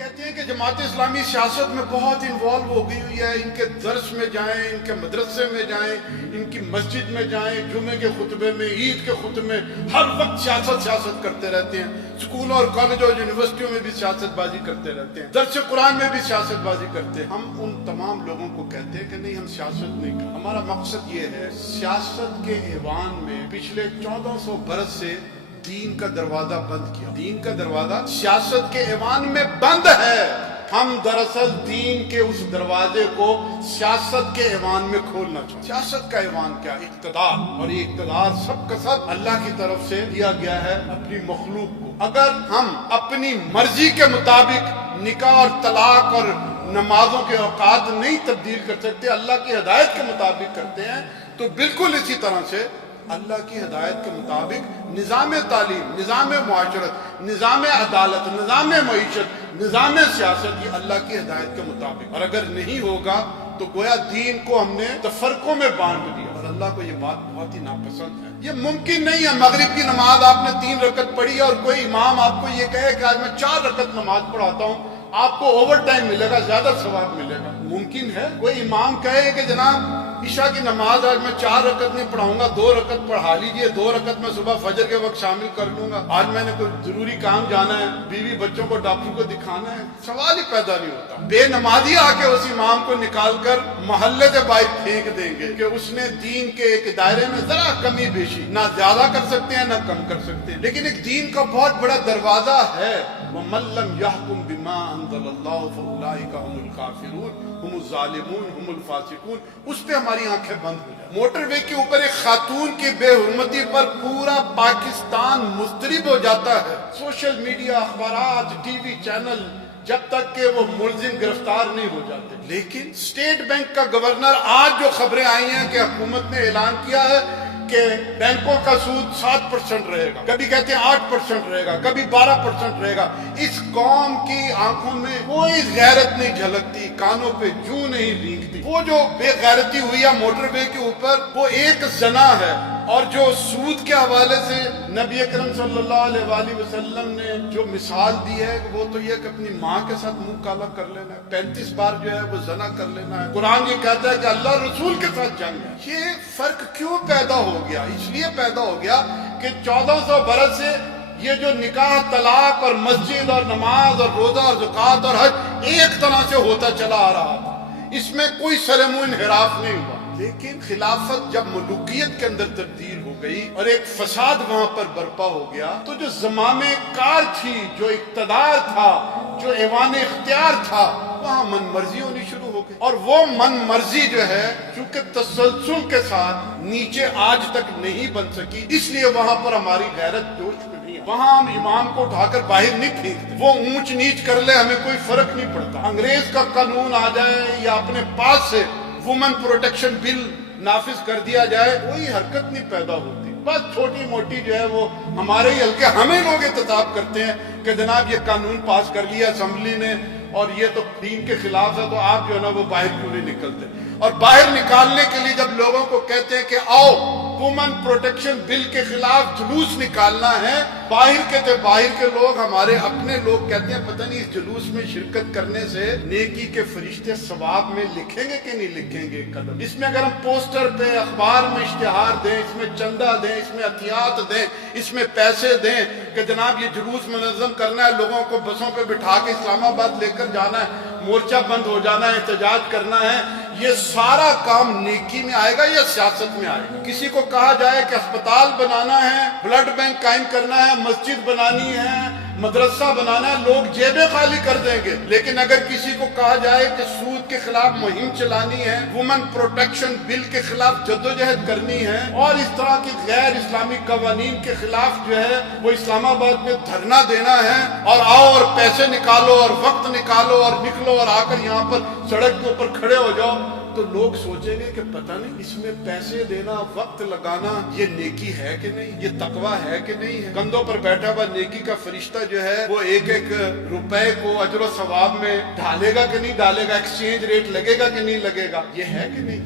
कहते हैं कि जमात इस्लामी सियासत में बहुत इन्वॉल्व हो गई हुई है। इनके दर्स में जाएं, इनके मदरसे में जाएं, इनकी मस्जिद में जाएं, जुमे के खुतबे में, ईद के खुतबे में हर वक्त सियासत करते रहते हैं। स्कूल और कॉलेज और यूनिवर्सिटियों में भी सियासतबाजी करते रहते हैं। दर्स कुरान में भी सियासतबाजी करते हैं। हम उन तमाम लोगों को कहते हैं कि नहीं, हम सियासत नहीं करते। हमारा मकसद ये है, सियासत के ऐवान में पिछले 1400 बरस से दीन का दरवाजा बंद किया। दीन का दरवाजा सियासत के ऐवान में बंद है। हम दरअसल दीन के उस दरवाजे को सियासत के ऐवान में खोलना चाहते। सियासत का ऐवान क्या? इक़्तिदार। और ये इक़्तिदार सब का सब अल्लाह की तरफ से दिया गया है अपनी मखलूक को। अगर हम अपनी मर्जी के मुताबिक निकाह और तलाक और नमाजों के औकात नहीं तब्दील कर सकते, अल्लाह की हिदायत के मुताबिक करते हैं, तो बिल्कुल इसी तरह से अल्लाह की हिदायत के मुताबिक निज़ाम तालीम, निज़ाम मुआशरत, निज़ाम अदालत, निज़ाम मईशत, निज़ाम सियासत, ये अल्लाह की हिदायत के मुताबिक। और अगर नहीं होगा तो गोया दीन को हमने तफरकों में बांट दिया। और अल्लाह को ये बात बहुत ही नापसंद है। ये मुमकिन नहीं है मगरिब की नमाज आपने 3 रकत पढ़ी और कोई इमाम आपको ये कहे कि आज मैं 4 रकत नमाज पढ़ाता हूँ, आपको ओवर टाइम मिलेगा, ज्यादा सवाब मिलेगा। मुमकिन है कोई इमाम कहे कि जनाब ईशा की नमाज आज मैं 4 रकत नहीं पढ़ाऊंगा, 2 रकत पढ़ा लीजिए, 2 रकत मैं सुबह फजर के वक्त शामिल कर लूंगा, आज मैंने कोई जरूरी काम जाना है, बीवी बच्चों को डॉक्टर को दिखाना है। सवाल ही पैदा नहीं होता। बेनमाजी आके उस इमाम को निकाल कर मोहल्ले से बाहर फेंक देंगे कि उसने दीन के एक दायरे में जरा कमी बेशी, ना ज्यादा कर सकते हैं ना कम कर सकते हैं। लेकिन एक दीन का बहुत बड़ा दरवाजा है, वमन लम यहकुम बिमा अंज़लल्लाहु फउलाइका हुमुल काफिरून हुमुल ज़ालिमून हुमुल फासिकून। उस पे हमारी आंखें बंद हो जाए। मोटरवे के ऊपर एक खातून की बेहुरमती पर पूरा पाकिस्तान मुस्तरिब हो जाता है। सोशल मीडिया, अखबारात, टीवी चैनल, जब तक के वो मुलजिम गिरफ्तार नहीं हो जाते। लेकिन स्टेट बैंक का गवर्नर, आज जो खबरें आई हैं कि हुकूमत ने ऐलान किया है कि बैंकों का सूद 7% रहेगा, कभी कहते हैं 8% रहेगा, कभी 12% रहेगा। इस कौम की आंखों में कोई गैरत नहीं झलकती, कानों पे जूं नहीं रींगती। वो जो बेगैरती हुई है मोटरवे के ऊपर, वो एक जना है। और जो सूद के हवाले से नबी अकरम सल्लल्लाहु अलैहि वसल्लम ने जो मिसाल दी है, वो तो ये कि अपनी माँ के साथ मुंह काला कर लेना है, 35 बार जो है वो जना कर लेना है। कुरान ये कहता है कि अल्लाह रसूल के साथ जंग है। ये फर्क क्यों पैदा हो गया? इसलिए पैदा हो गया कि 1400 बरस से ये जो निकाह, तलाक और मस्जिद और नमाज और रोजा और ज़कात और हज एक तरह से होता चला आ रहा था, इसमें कोई सरमु इन्हिराफ नहीं हुआ। लेकिन खिलाफत जब मलूकियत के अंदर तब्दील हो गई और एक फसाद वहां पर बर्पा हो गया, तो जो ज़माने कार थी, जो इक़्तिदार था, जो ऐवान इख्तियार था, वहां मन मर्जी होनी शुरू हो गई। और वो मन मर्जी जो है, चूंकि तसलसल के साथ नीचे आज तक नहीं बन सकी, इसलिए वहां पर हमारी गैरत जोश में नहीं है। वहां हम इमाम को उठाकर बाहर नहीं फेंकते। वो ऊंच नीच कर ले, हमें कोई फर्क नहीं पड़ता। अंग्रेज का कानून आ जाए या अपने पास से वुमेन प्रोटेक्शन बिल नाफिज कर दिया जाए, कोई हरकत नहीं पैदा होती। बस छोटी मोटी जो है वो हमारे ही हल्के, हमें लोग इंतजाम करते हैं कि जनाब ये कानून पास कर लिया असेंबली ने और ये तो दीन के खिलाफ है, तो आप जो है ना वो बाहर क्यों नहीं निकलते? और बाहर निकालने के लिए जब लोगों को कहते हैं कि आओ वुमेन प्रोटेक्शन बिल के खिलाफ जुलूस निकालना है, बाहर के लोग, हमारे अपने लोग कहते हैं पता नहीं इस जुलूस में शिरकत करने से नेकी के फरिश्ते सवाब में लिखेंगे कि नहीं लिखेंगे कदम। इसमें अगर हम पोस्टर पे, अखबार में इश्तिहार दें, इसमें चंदा दें, इसमें अतियात दें, इसमें पैसे दें कि जनाब ये जुलूस मुनज़्ज़म करना है, लोगों को बसों पे बिठा के इस्लामाबाद लेकर जाना है, मोर्चा बंद हो जाना है, एहतजाज करना है, ये सारा काम नेकी में आएगा या सियासत में आएगा? किसी को कहा जाए कि अस्पताल बनाना है, ब्लड बैंक कायम करना है, मस्जिद बनानी है, मदरसा बनाना है, लोग जेबें खाली कर देंगे। लेकिन अगर किसी को कहा जाए कि सूद के खिलाफ मुहिम चलानी है, वुमेन प्रोटेक्शन बिल के खिलाफ जद्दोजहद करनी है और इस तरह की गैर इस्लामिक कवानीन के खिलाफ जो है वो इस्लामाबाद में धरना देना है, और आओ और पैसे निकालो और वक्त निकालो और निकलो और आकर यहाँ पर सड़क के ऊपर खड़े हो जाओ, तो लोग सोचेंगे कि पता नहीं इसमें पैसे देना, वक्त लगाना, ये नेकी है कि नहीं, ये तकवा है कि नहीं है। कंधों पर बैठा हुआ नेकी का फरिश्ता जो है वो एक एक रुपए को अजर सवाब में ढालेगा कि नहीं डालेगा, एक्सचेंज रेट लगेगा कि नहीं लगेगा, ये है कि नहीं?